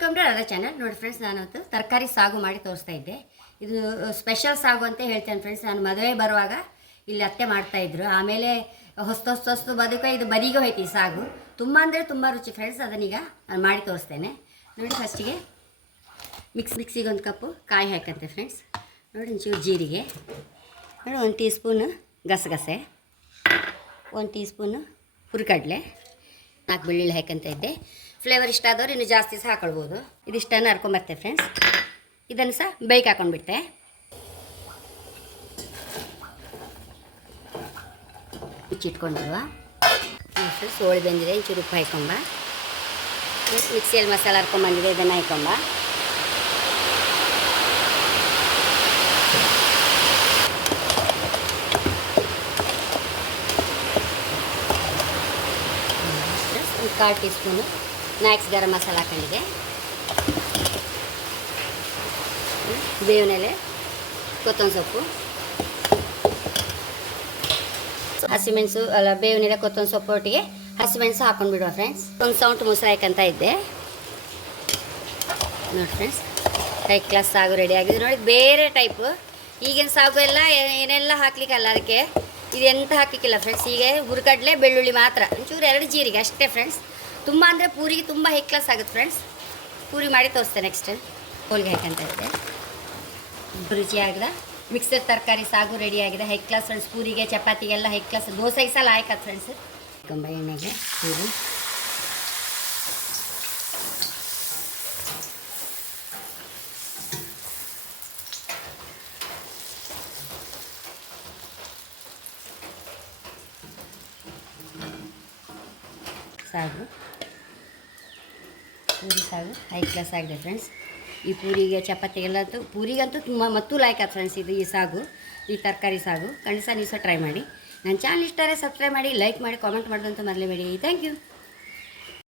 Welcome to other channel ನೋಡಿ friends ನಾನು ತರಕಾರಿ ಸಾಗು ಮಾಡಿ ತೋರಿಸ್ತಾ ಇದ್ದೆ. ಇದು ಸ್ಪೆಷಲ್ ಸಾಗು ಅಂತ ಹೇಳ್ತೇನೆ ಫ್ರೆಂಡ್ಸ್ ನಾನು ಮದುವೆ ಬರುವಾಗ ಇಲ್ಲಿ ಅತ್ತೆ ಮಾಡ್ತಾ ಇದ್ರು. ಆಮೇಲೆ ಹೊಸ್ತು ಹೊಸ್ತು ಹೊಸ್ತು ಬದುಕ, ಇದು ಬದಿಗೆ ಹೋಯ್ತು ಈ ಸಾಗು. ತುಂಬ ಅಂದರೆ ತುಂಬ ರುಚಿ ಫ್ರೆಂಡ್ಸ್ ಅದನ್ನೀಗ ನಾನು ಮಾಡಿ ತೋರಿಸ್ತೇನೆ. ನೋಡಿ ಫಸ್ಟಿಗೆ ಮಿಕ್ಸ್ ಮಿಕ್ಸಿಗೆ ಒಂದು ಕಪ್ಪು ಕಾಯಿ ಹಾಕಂತೆ ಫ್ರೆಂಡ್ಸ್ ನೋಡಿ ಒಂಚೂರು ಜೀರಿಗೆ. ನೋಡಿ ಒಂದು ಟೀ ಸ್ಪೂನು ಗಸಗಸೆ. ಒಂದು ಟೀ ಸ್ಪೂನು ಹುರಿಕಡಲೆ ನಾಲ್ಕು ಬೆಳ್ಳುಳ್ಳಿ ಹಾಕಂತ ಇದ್ದೆ. ಫ್ಲೇವರ್ ಇಷ್ಟ ಆದವ್ರು ಇನ್ನು ಜಾಸ್ತಿ ಸಹ ಹಾಕೊಳ್ಬೋದು. ಇದಿಷ್ಟನ್ನು ಹರ್ಕೊಂಬರ್ತೆ ಫ್ರೆಂಡ್ಸ್ ಇದನ್ನು ಸಹ ಬೇಯ್ಕೆ ಹಾಕೊಂಡ್ಬಿಟ್ಟೆ ಮುಚ್ಚಿಟ್ಕೊಂಡಿರುವ ಹೋಳಿ ಬಂದಿದೆ, ಒಂಚೂರು ಉಪ್ಪು ಹಾಕೊಂಬ ಮಿಕ್ಸಿಯಲ್ಲಿ ಮಸಾಲೆ ಹರ್ಕೊಂಬಂದಿದೆ ಇದನ್ನು ಹಾಕೊಂಬ ಕಾಲು ಟೀ ಸ್ಪೂನು ನಾಕ್ಸ್ ಗರಂ ಮಸಾಲ ಹಾಕೊಂಡಿದೆ ಬೇವಿನೆಲೆ, ಕೊತ್ತಂಬರಿ ಸೊಪ್ಪು. ಹಸಿಮೆಣಸು, ಅಲ್ಲ, ಬೇವಿನೆಲೆ, ಕೊತ್ತಂಬರಿ ಸೊಪ್ಪು ಒಟ್ಟಿಗೆ ಹಸಿಮೆಣಸು ಹಾಕೊಂಡು ಬಿಡುವ ಫ್ರೆಂಡ್ಸ್ ಒಂದು ಸೌಂಟ್ ಮೊಸರು ಹಾಕಂತ ಇದ್ದೆ. ನೋಡಿ ಫ್ರೆಂಡ್ಸ್ ಹೈ ಕ್ಲಾಸ್ ಸಾಗು ರೆಡಿ ಆಗಿದೆ. ನೋಡಿ, ಬೇರೆ ಟೈಪು ಈಗಿನ ಸಾಗು ಎಲ್ಲ ಏನೆಲ್ಲ ಹಾಕ್ಲಿಕ್ಕಲ್ಲ ಅದಕ್ಕೆ. ಇದು ಎಂತ ಹಾಕಿಕ್ಕಿಲ್ಲ ಫ್ರೆಂಡ್ಸ್ ಈಗ ಹುರ್ಗಡ್ಲೆ, ಬೆಳ್ಳುಳ್ಳಿ ಮಾತ್ರ. ಒಂಚೂರು ಎರಡು ಜೀರಿಗೆ, ಅಷ್ಟೇ ಫ್ರೆಂಡ್ಸ್ ತುಂಬ ಅಂದರೆ ಪೂರಿಗೆ ತುಂಬ ಹೆಕ್ಲಸ್ ಕ್ಲಾಸ್ ಆಗುತ್ತೆ ಫ್ರೆಂಡ್ಸ್ ಪೂರಿ ಮಾಡಿ ತೋರಿಸ್ತೇನೆ ನೆಕ್ಸ್ಟ್ ಹೋಳಿಗೆ ಹಾಕಂತ ಇದೆ ರುಚಿಯಾಗಿದೆ. ಮಿಕ್ಸರ್ ತರಕಾರಿ, ಸಾಗು ರೆಡಿ ಆಗಿದೆ. ಹೈ ಕ್ಲಾಸ್ ಫ್ರೆಂಡ್ಸ್ ಪೂರಿಗೆ, ಚಪಾತಿಗೆಲ್ಲ ಹೈ ಕ್ಲಾಸ್ ದೋಸೆಗೆ ಸಹ ಫ್ರೆಂಡ್ಸ್ ತುಂಬ ಎಣ್ಣೆಗೆ ಪೂರಿ ಸಾಗು. ಪೂರಿ ಸಾಗು. ಹೈ ಕ್ಲಾಸ್ ಆಗಿದೆ ಫ್ರೆಂಡ್ಸ್ ಈ ಪೂರಿಗೆ ಚಪಾತಿಗೆಲ್ಲಂತೂ ಪೂರಿಗಂತೂ ತುಂಬ ಮತ್ತು ಲೈಕ್ ಆಯ್ತು ಫ್ರೆಂಡ್ಸ್ ಇದು ಈ ಸಾಗು. ಈ ತರಕಾರಿ ಸಾಗು. ಖಂಡಿತ ನೀವು ಸಹ ಟ್ರೈ ಮಾಡಿ. ನನ್ನ ಚಾನಲ್ ಇಷ್ಟಾರೆ ಸಬ್ಸ್ಕ್ರೈಬ್ ಮಾಡಿ ಲೈಕ್ ಮಾಡಿ ಕಾಮೆಂಟ್ ಮಾಡೋದಂತೂ ಮರಲೇಬೇಡಿ. Thank you